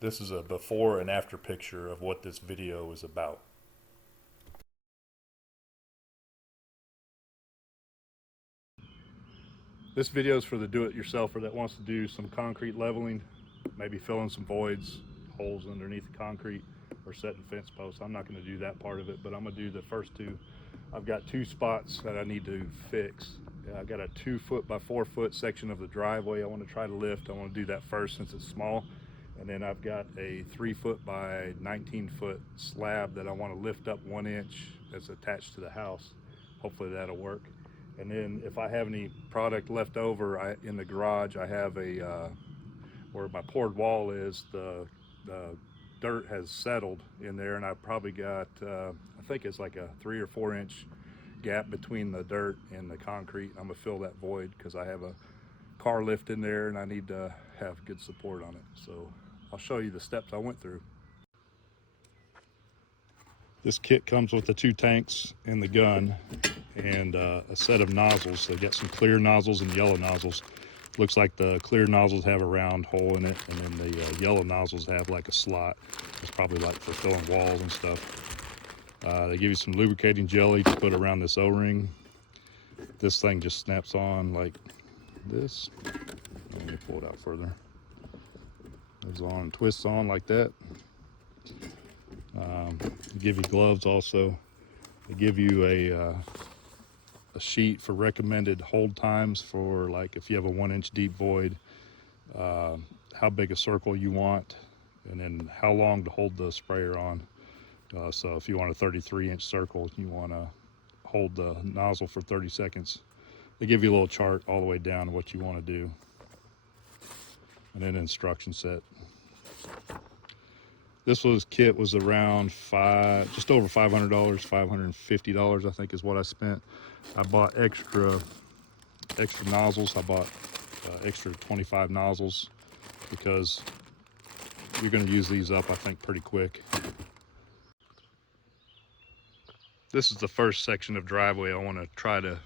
This is a before and after picture of what this video is about. This video is for the do-it-yourselfer that wants to do some concrete leveling, maybe fill in some voids, holes underneath the concrete, or setting fence posts. I'm not going to do that part of it, but I'm going to do the first two. I've got two spots that I need to fix. I've got a 2 foot by 4 foot section of the driveway I want to try to lift. I want to do that first since it's small. And then I've got a 3 foot by 19 foot slab that I want to lift up 1 inch that's attached to the house. Hopefully that'll work. And then if I have any product left over in the garage, I have a where my poured wall is, the dirt has settled in there, and I've probably got I think it's like a 3 or 4 inch gap between the dirt and the concrete. I'm gonna fill that void because I have a car lift in there and I need to have good support on it. So I'll show you the steps I went through. This kit comes with the 2 tanks and the gun and a set of nozzles. They got some clear nozzles and yellow nozzles. Looks like the clear nozzles have a round hole in it, and then the yellow nozzles have like a slot. It's probably like for filling walls and stuff. They give you some lubricating jelly to put around this O-ring. This thing just snaps on like this. Let me pull it out further. Goes on, twists on like that. They give you gloves also. They give you a sheet for recommended hold times for, like, if you have a 1 inch deep void, how big a circle you want, and then how long to hold the sprayer on. So if you want a 33 inch circle, you want to hold the nozzle for 30 seconds. They give you a little chart all the way down what you want to do, and then an instruction set. This kit was around just over $500, $550 I think is what I spent. I bought extra nozzles. I bought extra 25 nozzles because you're going to use these up, I think, pretty quick. This is the first section of driveway I want to try to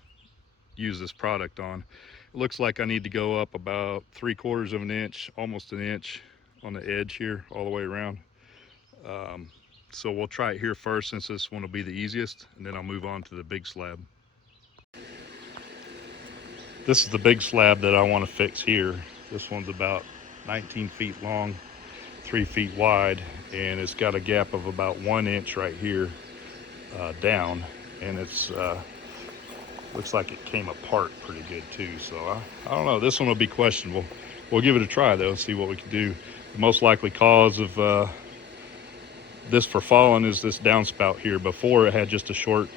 use this product on. It looks like I need to go up about 3/4 of an inch, almost an inch on the edge here, all the way around. So we'll try it here first since this one will be the easiest, and then I'll move on to the big slab. This is the big slab that I want to fix here. This one's about 19 feet long, 3 feet wide, and it's got a gap of about 1 inch right here down, and it's looks like it came apart pretty good too. So I don't know, this one will be questionable. We'll give it a try though and see what we can do. The most likely cause of this for falling is this downspout here. Before it had just a short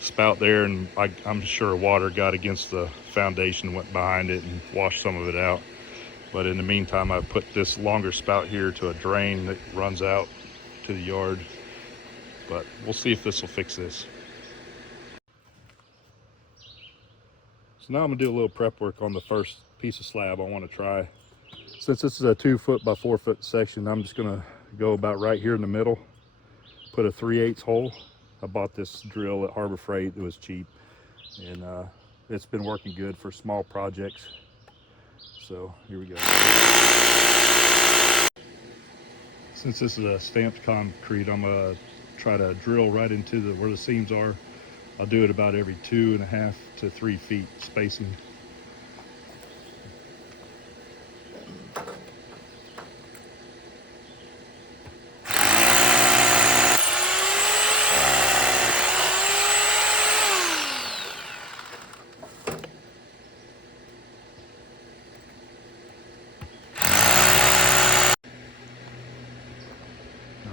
spout there, and I'm sure water got against the foundation, went behind it and washed some of it out. But in the meantime, I put this longer spout here to a drain that runs out to the yard. But we'll see if this will fix this. So now I'm gonna do a little prep work on the first piece of slab I want to try. Since this is a 2 foot by 4 foot section, I'm just gonna go about right here in the middle, put a 3/8 hole. I bought this drill at Harbor Freight. It was cheap, and it's been working good for small projects. So here we go. Since this is a stamped concrete, I'm gonna try to drill right into where the seams are. I'll do it about every 2.5 to 3 feet spacing.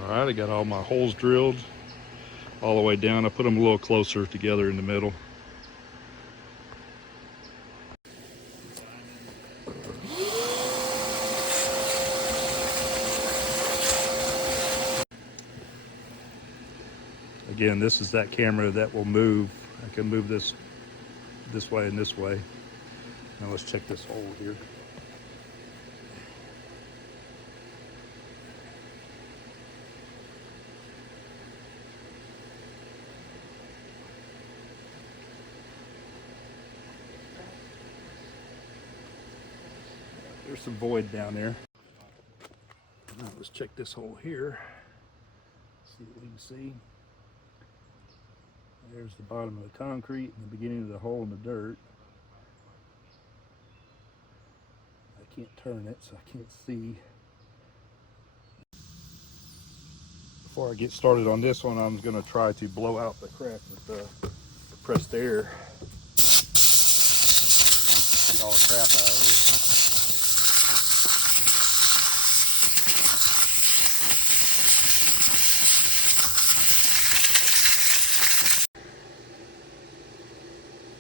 All right, I got all my holes drilled all the way down. I put them a little closer together in the middle. Again, this is that camera that will move. I can move this way and this way. Now let's check this hole here. There's some void down there. Now let's check this hole here. See what we can see. There's the bottom of the concrete and the beginning of the hole in the dirt. I can't turn it, so I can't see. Before I get started on this one, I'm going to try to blow out the crack with the compressed air. Get all the crap out of it.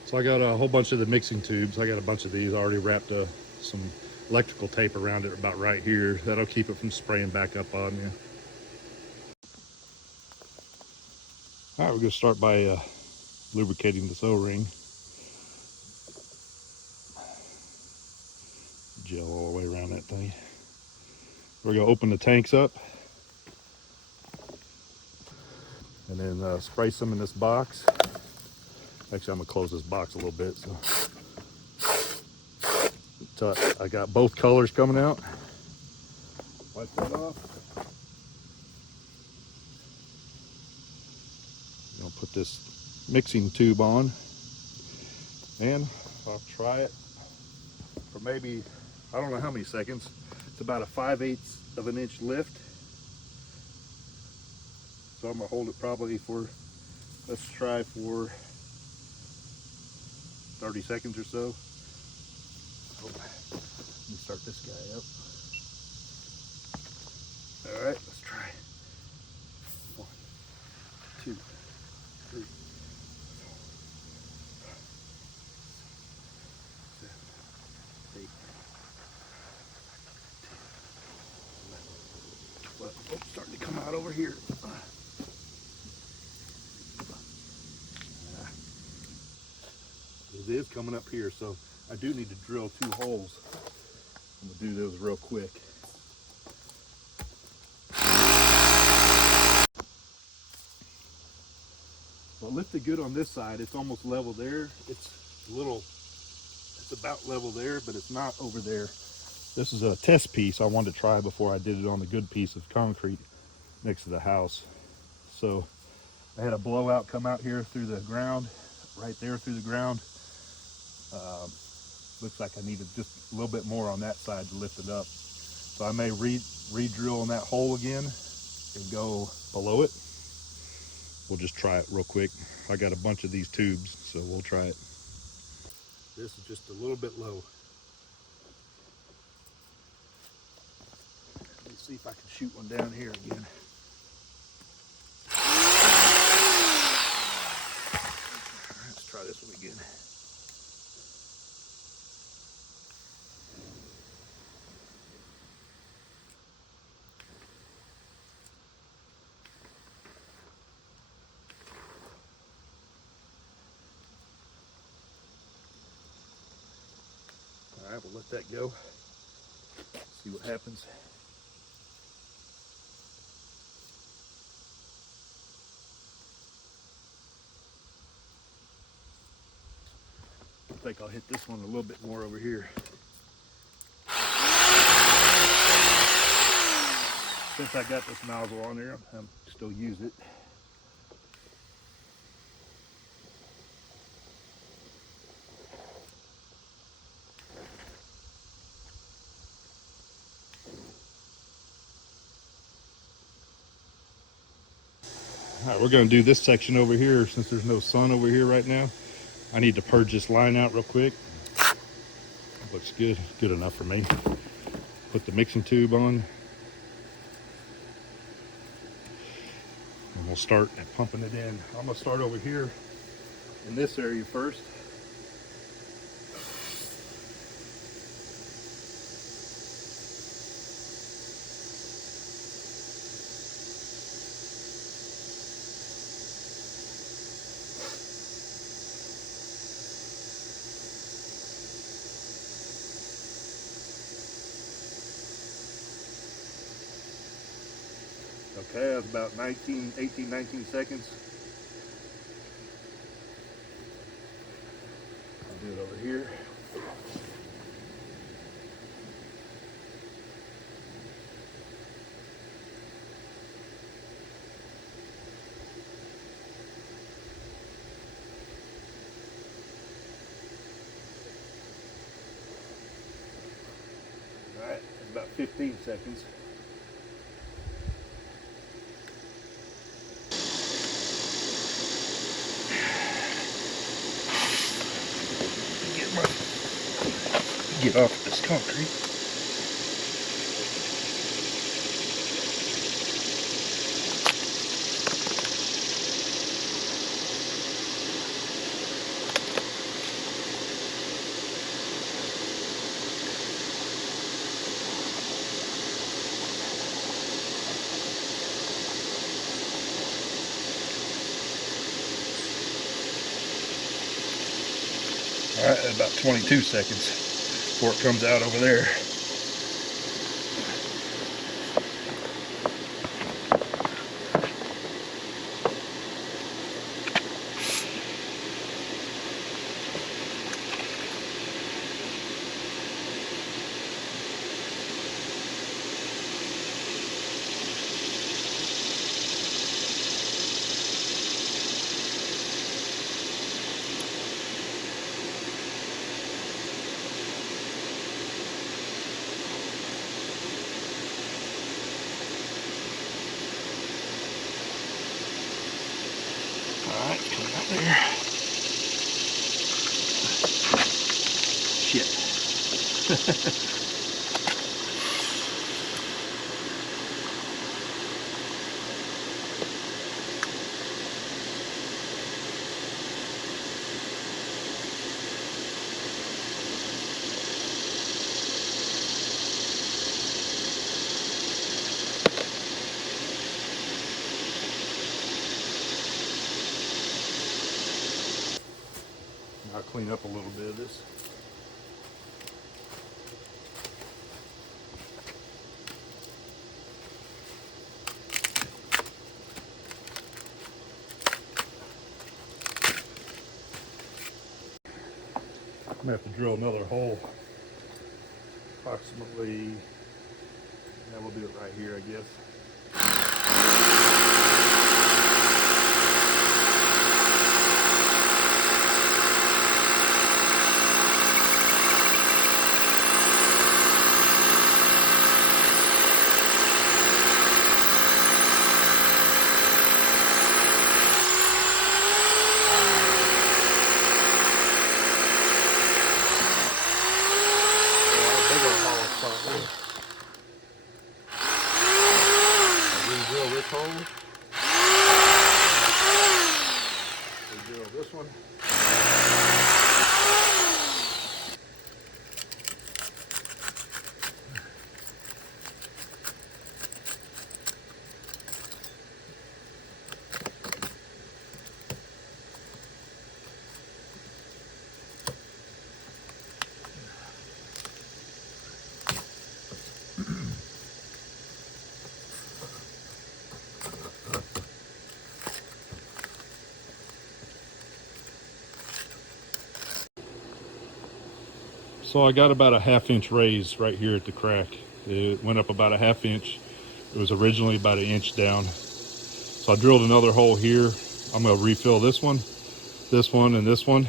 So I got a whole bunch of the mixing tubes. I got a bunch of these. I already wrapped some electrical tape around it about right here. That'll keep it from spraying back up on you. All right, we're going to start by lubricating this O-ring. Gel all the way around that thing. We're going to open the tanks up and then spray some in this box. Actually, I'm going to close this box a little bit. So I got both colors coming out. Wipe that off. I'm going to put this mixing tube on and I'll try it for maybe, I don't know how many seconds. It's about a 5/8 of an inch lift. So I'm going to hold it probably for, let's try for 30 seconds or so. Oh, let me start this guy up. All right, let's try. 1, 2, 3, 4, 7, 8, 10, 11, 12. Oh, starting to come out over here. It is coming up here, so I do need to drill 2 holes. I'm gonna do those real quick. Well, lifted good on this side. It's almost level there. It's about level there, but it's not over there. This is a test piece I wanted to try before I did it on the good piece of concrete next to the house. So I had a blowout come out here through the ground, right there through the ground. Looks like I needed just a little bit more on that side to lift it up. So I may re-drill in that hole again and go below it. We'll just try it real quick. I got a bunch of these tubes, so we'll try it. This is just a little bit low. Let me see if I can shoot one down here again. Let's try this one again. All right, we'll let that go. See what happens. I think I'll hit this one a little bit more over here. Since I got this nozzle on there, I'm still use it. All right, we're going to do this section over here since there's no sun over here right now. I need to purge this line out real quick. Looks good, good enough for me. Put the mixing tube on. And we'll start pumping it in. I'm going to start over here in this area first. Okay, that's about 18, 19 seconds. I'll do it over here. 15 seconds. Get off this concrete. All right, about 22 seconds before it comes out over there. Alright, coming out there. Shit. I'll clean up a little bit of this. I'm gonna have to drill another hole. Approximately, yeah, we'll do it right here, I guess. Re-drill this hole. Re-drill this one. So I got about a 1/2 inch raise right here at the crack. It went up about a 1/2 inch. It was originally about 1 inch down. So I drilled another hole here. I'm gonna refill this one, and this one,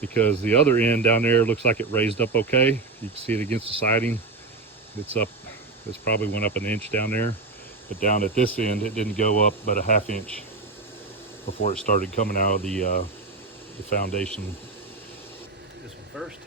because the other end down there looks like it raised up okay. You can see it against the siding. It's up, it's probably went up 1 inch down there. But down at this end, it didn't go up but a 1/2 inch before it started coming out of the foundation. This one first.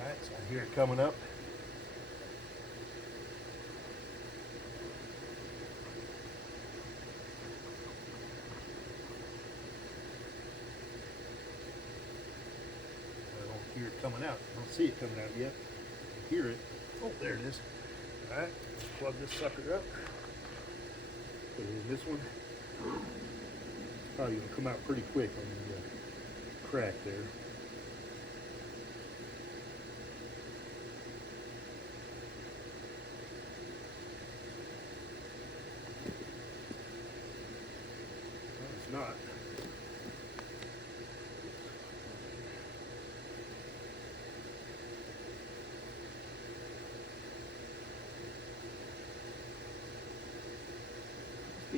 All right, so I hear it coming up. Hear it coming out. I don't see it coming out yet. I hear it. Oh, there it is. All right, plug this sucker up. Put it in this one. Probably gonna come out pretty quick on the crack there. Well, it's not.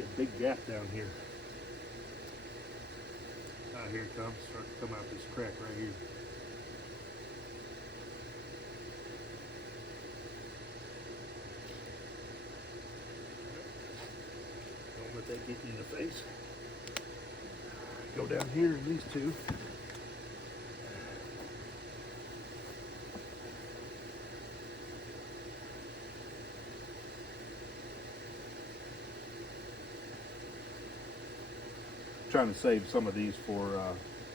see a big gap down here. Ah, here it comes. Start to come out this crack right here. Don't let that get you in the face. Go down here in these two. Trying to save some of these for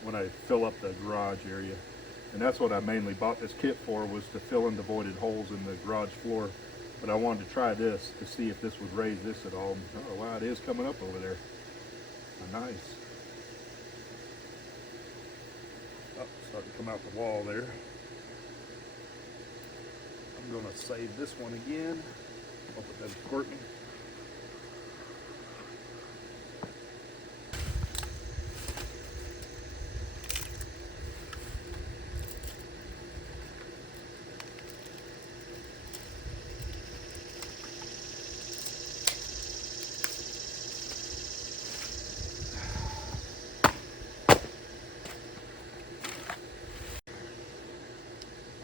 when I fill up the garage area, and that's what I mainly bought this kit for, was to fill in the voided holes in the garage floor. But I wanted to try this to see if this would raise this at all. Oh wow, it is coming up over there. Oh, nice. Oh, starting to come out the wall there. I'm going to save this one again. I'll put that squirting.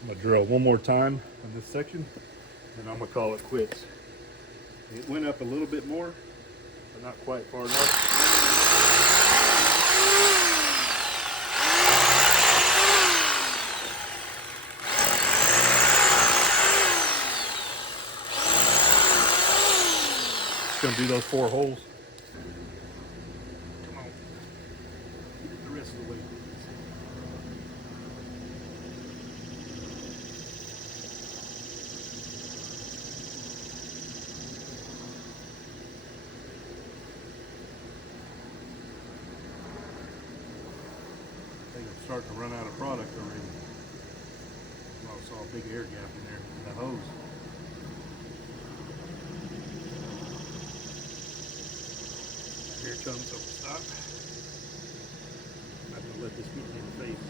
I'm going to drill one more time in this section, and I'm going to call it quits. It went up a little bit more, but not quite far enough. Just going to do those 4 holes. Come on. Get it the rest of the way. I'm starting to run out of product already. I saw a big air gap in there in the hose. Here it comes, so stop. I'm not going to let this get me in the face.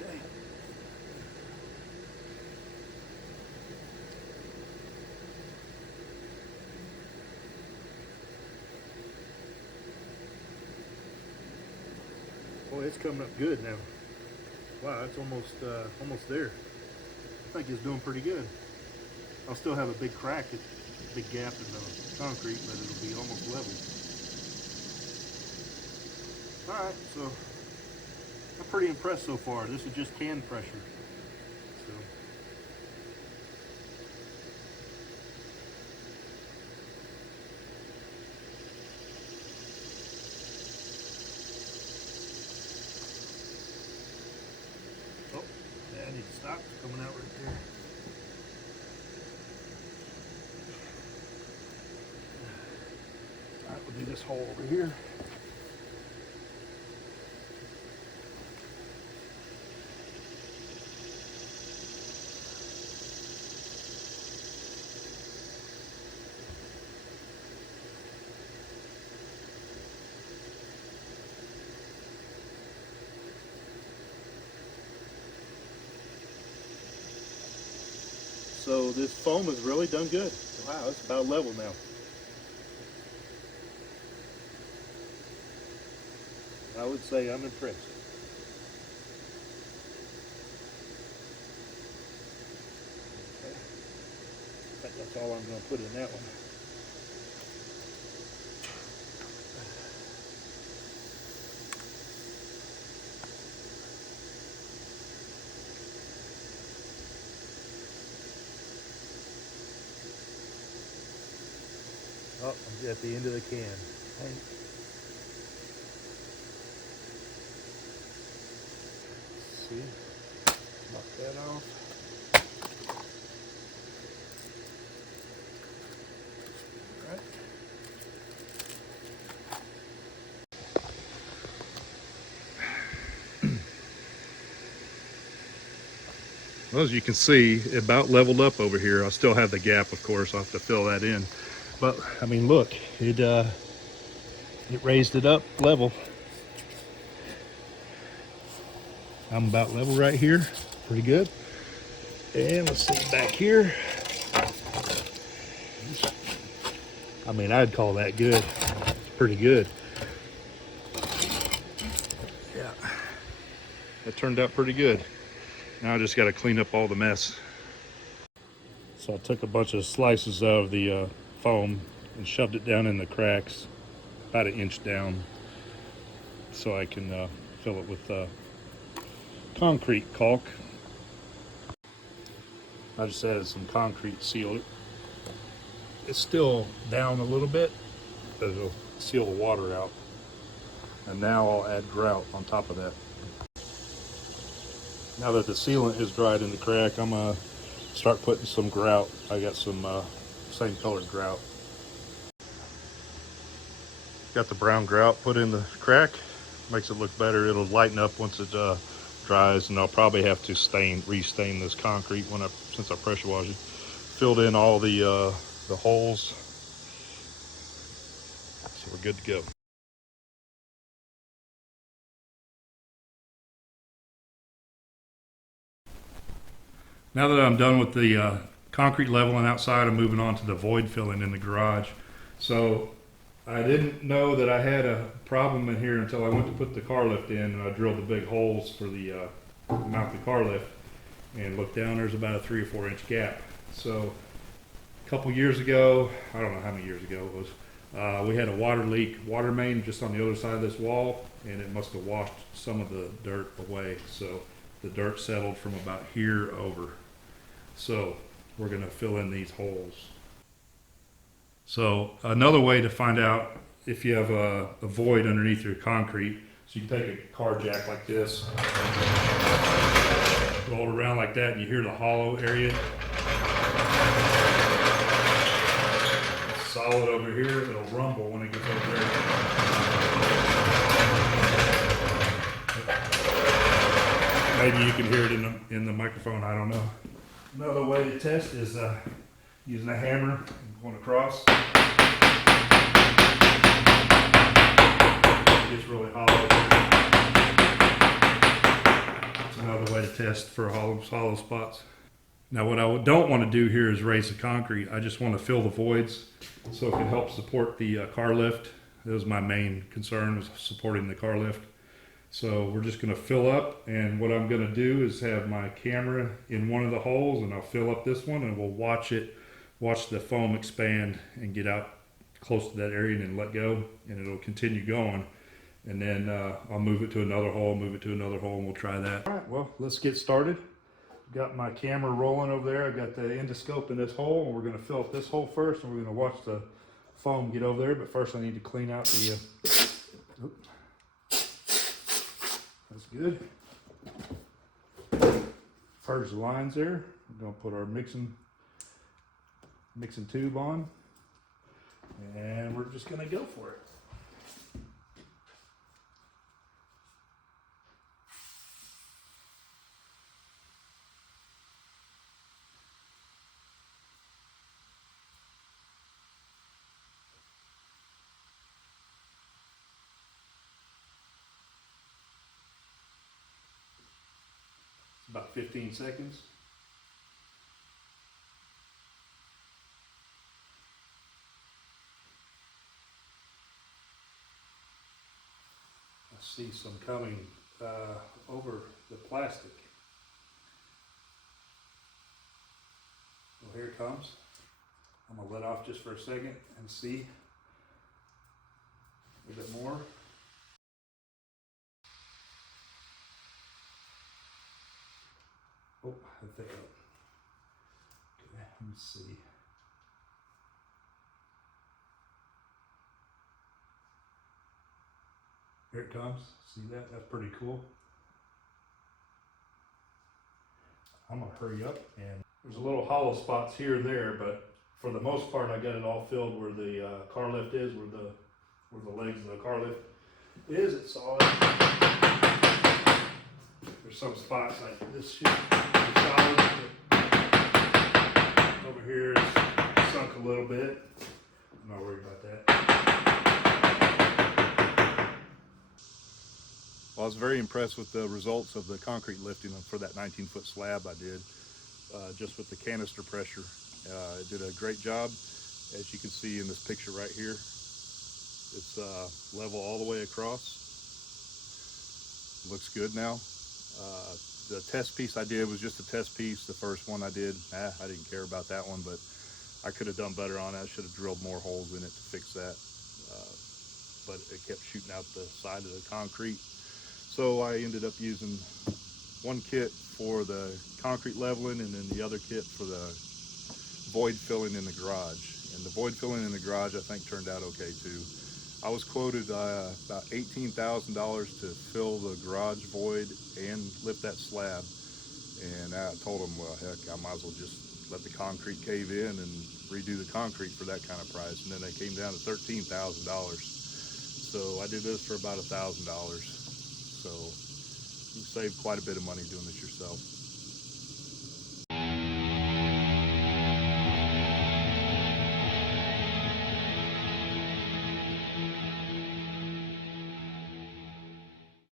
Okay. Boy, it's coming up good now. Wow, it's almost there. I think it's doing pretty good. I'll still have a big crack, a big gap in the concrete, but it'll be almost level. All right, so I'm pretty impressed so far. This is just can pressure. Oh, yeah, I need to stop. It's coming out right there. All right, we'll do this hole over here. So this foam has really done good. Wow, it's about level now. I would say I'm impressed. Okay. I think that's all I'm going to put in that one. Oh, I'm at the end of the can. Hey. See, knock that off. All right. Well, as you can see, it about leveled up over here. I still have the gap, of course. I'll have to fill that in. But I mean, look, it raised it up level. I'm about level right here, pretty good. And let's see back here. I mean, I'd call that good. It's pretty good. Yeah, that turned out pretty good. Now I just got to clean up all the mess. So I took a bunch of slices of the foam and shoved it down in the cracks, about an inch down, so I can fill it with concrete caulk. I just added some concrete sealer. It's still down a little bit, but it'll seal the water out. And now I'll add grout on top of that. Now that the sealant is dried in the crack, I'm gonna start putting some grout. I got some same colored grout. Got the brown grout put in the crack. Makes it look better. It'll lighten up once it dries, and I'll probably have to re-stain this concrete since I pressure washed it. Filled in all the holes, so we're good to go. Now that I'm done with the concrete leveling outside, I'm moving on to the void filling in the garage. So I didn't know that I had a problem in here until I went to put the car lift in, and I drilled the big holes for the mount the car lift, and looked down, there's about a 3 or 4 inch gap. So a couple years ago, I don't know how many years ago it was, we had a water leak, water main just on the other side of this wall, and it must have washed some of the dirt away. So the dirt settled from about here over. So we're gonna fill in these holes. So another way to find out if you have a void underneath your concrete, so you can take a car jack like this, roll it around like that, and you hear the hollow area. It's solid over here, it'll rumble when it gets over there. Maybe you can hear it in the microphone, I don't know. Another way to test is using a hammer and going across. It gets really hollow. That's another way to test for hollow spots. Now what I don't want to do here is raise the concrete. I just want to fill the voids so it can help support the car lift. That was my main concern, was supporting the car lift. So we're just going to fill up, and what I'm going to do is have my camera in one of the holes, and I'll fill up this one, and we'll watch the foam expand and get out close to that area and then let go, and it'll continue going. And then I'll move it to another hole, move it to another hole, and we'll try that. All right, well, let's get started. Got my camera rolling over there. I've got the endoscope in this hole, and we're going to fill up this hole first, and we're going to watch the foam get over there. But first I need to clean out the... That's good. Purge the lines there. We're going to put our mixing tube on, and we're just going to go for it. About 15 seconds. I see some coming over the plastic. Well, here it comes. I'm gonna let off just for a second and see a bit more. Oh, I think okay, let me see. Here it comes. See that? That's pretty cool. I'm gonna hurry up, and there's a little hollow spots here and there, but for the most part I got it all filled where the car lift is, where the legs of the car lift is. It's solid. There's some spots like this should be solid, but over here it's sunk a little bit. I'm not worried about that. Well, I was very impressed with the results of the concrete lifting for that 19-foot slab I did, just with the canister pressure. It did a great job. As you can see in this picture right here, it's level all the way across. Looks good now. The test piece I did was just a test piece. The first one I did, I didn't care about that one, but I could have done better on it. I should have drilled more holes in it to fix that. But it kept shooting out the side of the concrete. So I ended up using one kit for the concrete leveling and then the other kit for the void filling in the garage. And the void filling in the garage I think turned out okay too. I was quoted about $18,000 to fill the garage void and lift that slab. And I told them, well, heck, I might as well just let the concrete cave in and redo the concrete for that kind of price. And then they came down to $13,000. So I did this for about $1,000. So you save quite a bit of money doing this yourself.